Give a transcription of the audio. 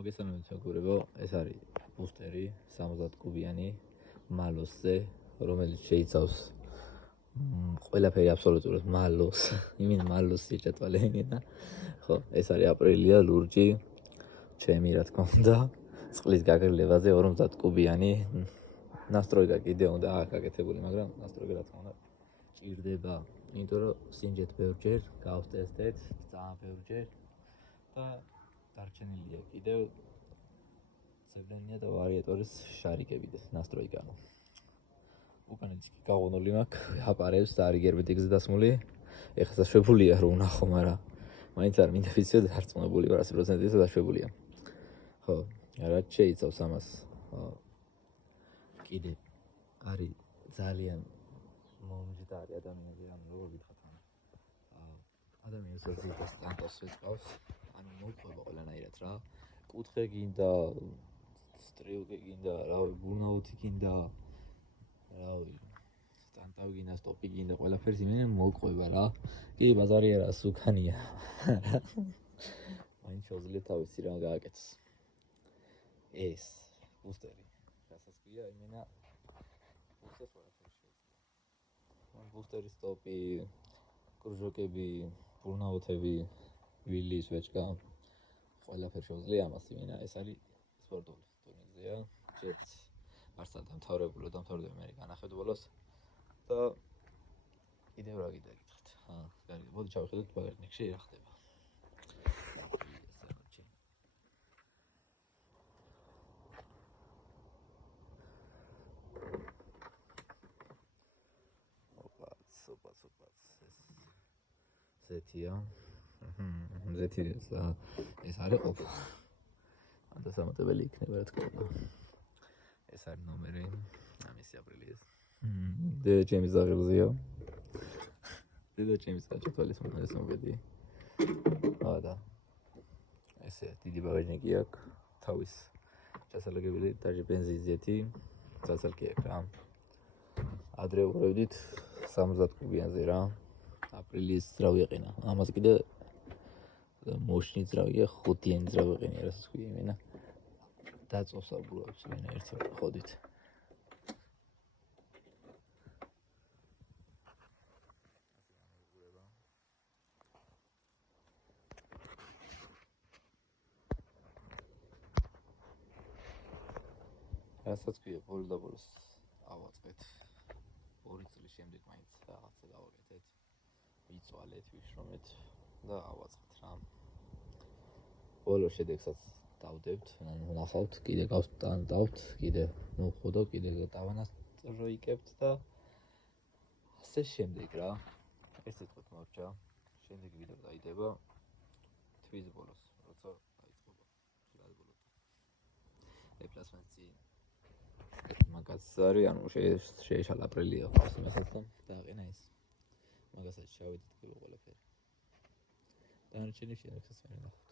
მოგესალმებით მეგობრებო, ეს არის ბუსტერი 70 კუბიანი მალოსზე, რომელიც შეიცავს ყველაფერი აბსოლუტურად მალოს, იმენ მალოსი ჩატვალენია და ხო, ეს არის აპრილია ლურჯი, ჩემი რა თქმა უნდა, წყლის გაგრილებაზე 50 კუბიანი ნასტროიგა კიდე უნდა აკეთებული, მაგრამ ნასტროიგა რა თქმა უნდა ჭირდება, იმიტომ რომ სინჯეთ ბევრჯერ, გავსტესტეთ, ძალიან ბევრჯერ და დარჩენილია კიდევ ცევლენია და ვარიატორის შარიკები და ნასტროიგანო. უკან ის გაღონული მაქვს, აპარებს და არის გერბით იგზა დასმული. ეხლა დაშვებულია რომ ვნახო, მაგრამ მაინც არ მინდა ვიციო დარწმუნებული ვარ 100%-ით დაშვებულია. ხო, რაც შეიცავს ამას. კიდე არის ძალიან მომჯდარი ადამიანზე, ანუ როგორ ვიტყვათ, ადამიანს ზოგადად სტანტოს ვეწყავს, ანუ მოყვება ყველანაირად რა. კუთხე გინდა, სტრიუკი გინდა, რავი, ბურნაუთი გინდა, რავი, სტანტავი გინდა, სტოპი გინდა, ყველაფერს იმენ მოყვება რა. კი, ბაზარი არა, სუკანია. მაინც შეუძლია თავისი რამ გააკეთოს. ეს ბუსტერი, რასაც ქვია, იმენა ბუსტერს ყველაფერი შეუძლია. ბუსტერი, სტოპი, კრუჟოკები, ბურნაუთები, ვილის ვეჭკა, ყველაფერი შეუძლია ამას იმენა, ეს არის სპორტული ტურნირზეა. ჯერც არც დამთავრდება მე განახეთ ბოლოს და კიდევ რა გითხეთ. კარგი, მოდი ჩავხედოთ ბაგაჟნიკში რა ხდება. ზეთია. ზეთი ეს არის ყოფა. დასამატებელი იქნება რა თქმა უნდა. ეს არის ნომერი, ამისი აპრილიეს. დედა ჩემის აღელზეა. დედა ჩემის გაჭათვალის მომენტს მოვედი. და ესე დიდი ბაგაჟნიკი აქვს, თავის ჩასალაგებელი დაჟე ბენზინის ზეთი, წასალკი აქვს რა. ადრე უყურებდით 70 კუბიანზე რა. აპრილის ძრავი ეყინა. ამას კიდე მოშნი ძრავია, ხუთიანი ძრავი ეყინა, რასაც ქვია იმენა. დაწოს აბუროებს იმენა ერთი ხოდით. რასაც ქვია, ბოლო და ბოლოს ავაწყეთ. 2 წლის შემდეგ მაინც რაღაცა გავაკეთეთ. ვიწვალეთ, ვიშრომეთ და ავაწყეთ რა. ბოლოს შედეგსაც დავდებთ, ნახავთ, კიდე გავსტანტავთ, კიდე მოვხოდო, კიდე დავანასტროიკებთ და ასე შემდეგ რა. ეს თქვით მორჩა. შემდეგ ვიდეო დაიდება თვის ბოლოს, როცა დაიწყება შრად ბოლოს. ეპლასმენტი მაგას არის, ანუ შეეშალა აპრილია ხავს იმასაც და დააყენა ეს. მაგასაც ჩავედით ყველაფერი. დანარჩენი შენებსაც მე ნახავთ.